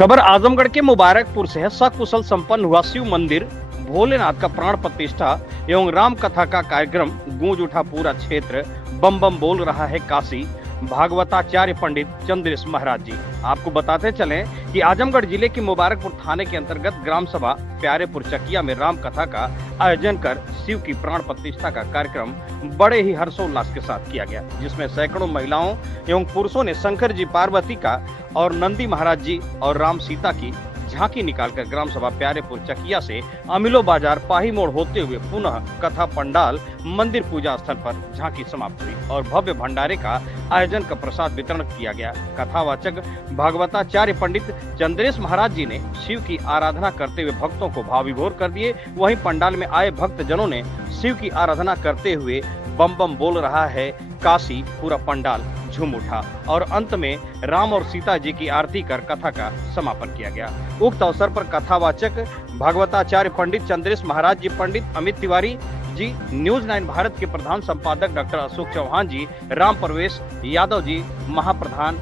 खबर आजमगढ़ के मुबारकपुर से है। सकुशल संपन्न हुआ शिव मंदिर भोलेनाथ का प्राण प्रतिष्ठा एवं राम कथा का कार्यक्रम। गूंज उठा पूरा क्षेत्र, बम बम बोल रहा है काशी। भागवताचार्य पंडित चंद्रेश महाराज जी। आपको बताते चलें कि आजमगढ़ जिले के मुबारकपुर थाने के अंतर्गत ग्राम सभा प्यारेपुर चकिया में राम कथा का आयोजन कर शिव की प्राण प्रतिष्ठा का कार्यक्रम बड़े ही हर्षोल्लास के साथ किया गया, जिसमें सैकड़ों महिलाओं एवं पुरुषों ने शंकर जी पार्वती का और नंदी महाराज जी और राम सीता की झांकी निकालकर ग्राम सभा प्यारेपुर चकिया से अमिलो बाजार पाही मोड़ होते हुए पुनः कथा पंडाल मंदिर पूजा स्थल पर झांकी समाप्त हुई और भव्य भंडारे का आयोजन का प्रसाद वितरण किया गया। कथावाचक भागवताचार्य पंडित चंद्रेश महाराज जी ने शिव की आराधना करते हुए भक्तों को भाव विभोर कर दिए। वहीं पंडाल में आए भक्त जनों ने शिव की आराधना करते हुए बम बम बोल रहा है काशी। पूरा पंडाल झूम उठा और अंत में राम और सीता जी की आरती कर कथा का समापन किया गया। उक्त अवसर पर कथावाचक भागवताचार्य पंडित चंद्रेश महाराज जी, पंडित अमित तिवारी जी, न्यूज 9 भारत के प्रधान संपादक डॉक्टर अशोक चौहान जी, राम प्रवेश यादव जी, महाप्रधान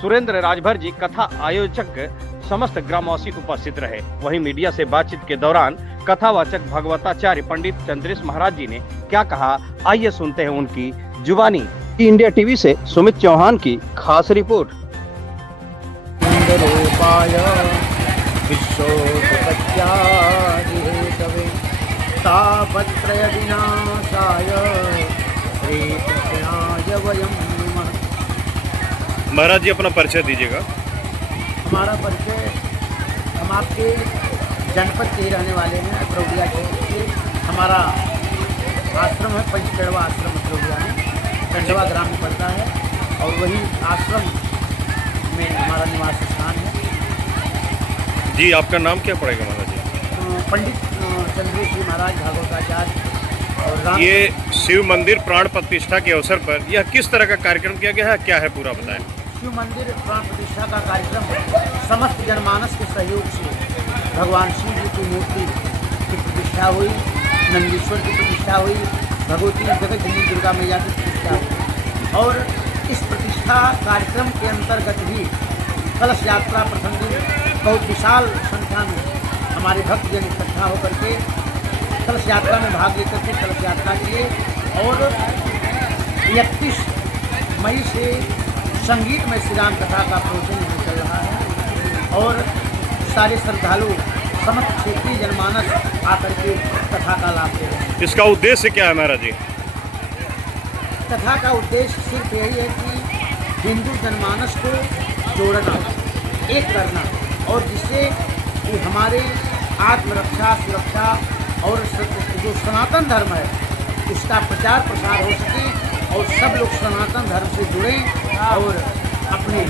सुरेंद्र राजभर जी, कथा आयोजक समस्त ग्रामवासी उपस्थित रहे। वहीं मीडिया से बातचीत के दौरान कथावाचक भागवताचार्य पंडित चंद्रेश महाराज जी ने क्या कहा, आइए सुनते हैं उनकी जुबानी। इंडिया टीवी से सुमित चौहान की खास रिपोर्ट। महाराज जी अपना परिचय दीजिएगा। हमारा परिचय, हम आपके जनपद के रहने वाले हैं, अतरौलिया के। हमारा आश्रम है पंचकड़वा आश्रम अतरौलिया में, कंडवा ग्राम में पड़ता है और वही आश्रम में हमारा निवास स्थान है। जी आपका नाम क्या पड़ेगा महाराज जी? पंडित चंद्रेश जी महाराज भागवताचार्य। और राम ये शिव मंदिर प्राण प्रतिष्ठा के अवसर पर यह किस तरह का कार्यक्रम किया गया है, क्या है पूरा बताएं। शिव मंदिर प्राण प्रतिष्ठा का कार्यक्रम समस्त जनमानस के सहयोग से भगवान शिव जी की मूर्ति की प्रतिष्ठा हुई, नंदीश्वर की प्रतिष्ठा हुई, भगवती जगत जननी दुर्गा मैया की प्रतिष्ठा हुई। और इस प्रतिष्ठा कार्यक्रम के अंतर्गत भी कलश यात्रा प्रथम दिन बहुत विशाल संख्या में हमारे भक्तजन इकट्ठा होकर के कलश यात्रा में भाग लेकर के कलश यात्रा किए। और 31 मई से संगीत में श्री राम कथा का प्रवचन चल रहा है और सारे श्रद्धालु समस्त क्षेत्रीय जनमानस आकर के कथा का लाभ ले रहे हैं। इसका उद्देश्य क्या है महाराज जी? कथा का उद्देश्य सिर्फ यही है कि हिंदू जनमानस को जोड़ना, एक करना और जिससे कि हमारे आत्मरक्षा, सुरक्षा और जो सनातन धर्म है उसका प्रचार प्रसार हो सके और सब लोग सनातन धर्म से जुड़ें और अपने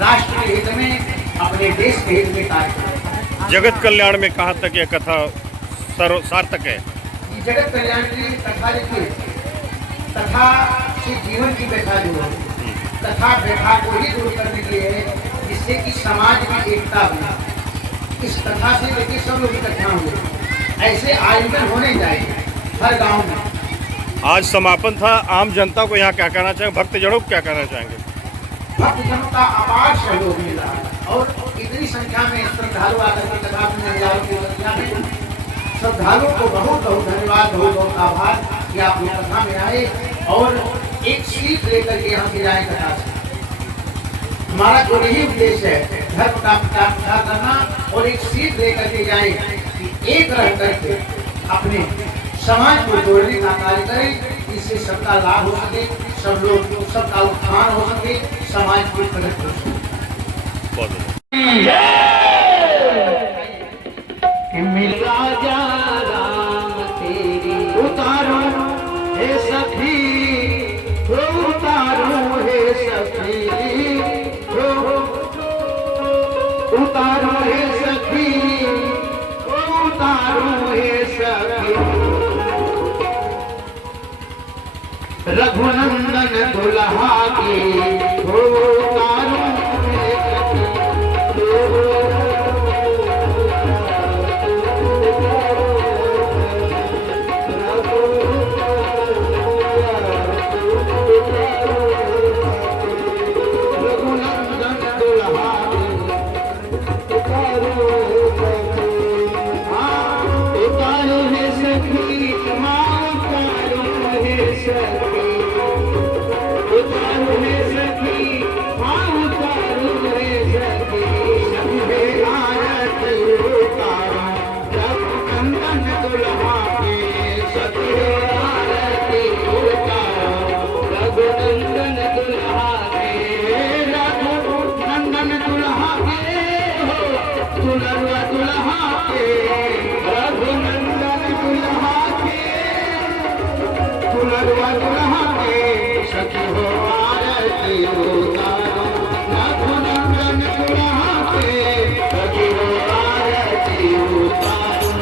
राष्ट्र के हित में, अपने देश के हित में कार्य करें। जगत कल्याण में कहाँ तक यह कथा सार्थक है? जगत कल्याण की कथा, देखिए कथा से जीवन की व्यथा दूर हो, कथा व्यथा को ही दूर करने के लिए है जिससे कि समाज में एकता बने। इस कथा से देखिए सब लोग इकट्ठा हुए, ऐसे आयोजन होने चाहिए हर गांव में। आज समापन था, आम जनता को यहाँ क्या कहना चाहेंगे, भक्तजनों को क्या कहना चाहेंगे? भक्तजनों का अपार सहयोग मिल रहा है और इतनी संख्या में श्रद्धालु आकर के कथा सुनने, हजारों की संख्या में श्रद्धालुओं को बहुत बहुत धन्यवाद, बहुत बहुत आभार कि आप लोग कथा में आए और एक सीख लेकर के यहाँ से जाए कथा से। हमारा जो यही उद्देश्य है, धर्म का प्रचार करना और एक सीख लेकर के जाए कि एक रह करके अपने समाज को जोड़ने का कार्य करें, इससे सबका लाभ हो सके, सब लोग सबका उत्थान हो सके, समाज की प्रगति हो सके। राजा राम तेरी उतारो हे सखी, उतारो हे सखी, उतारो हे सखी, उतारो हे सखी। रघुनंदन दुल्हा की उतारो हे सखी। रघुनंदन दुल्हा दुल्हन दुल्हा के रघुनंदन दुल्हा के दुल्हन दुल्हा के सखी हो आरती उतारो रघुनंदन दुल्हा के सखी हो आरती उतारो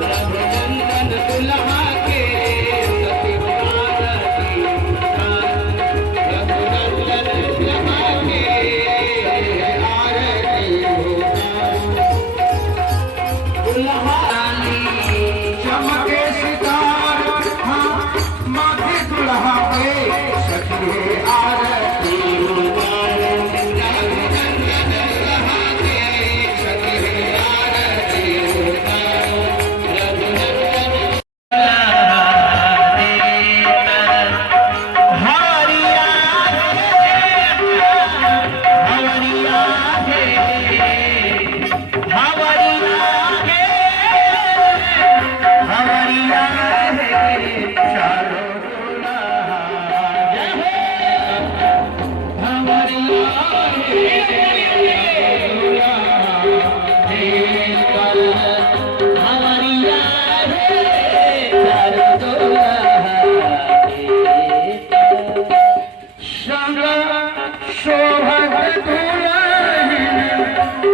रघुनंदन दुल्हा के सखी हो आरती उतारो रघुनंदन दुल्हा के आरती उतारो चमके सितार हाँ माथे दुल्हा पे सखी आरती उतारो रघुनंदन दुल्हा के सखी आरती उतारो रघुनंदन हरिया हवरिया हवरिया चारों शोभत दुल्हन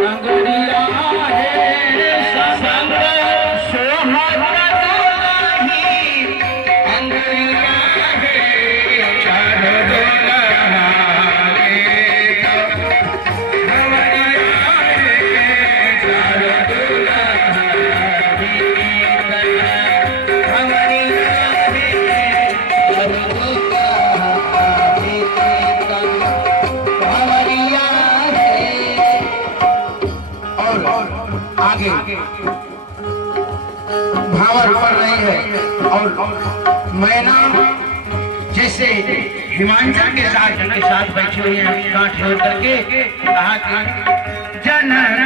अंगड़िया है संग शोभत दुल्हन अंगड़िया है चारों दुल्हा हवरिया है चारों दुल्हा हवरिया आगे भावर पर नहीं है और मैना जैसे हिमांचल के साथ बैठी हुई है कांठ छोड़ करके कहा कि जनक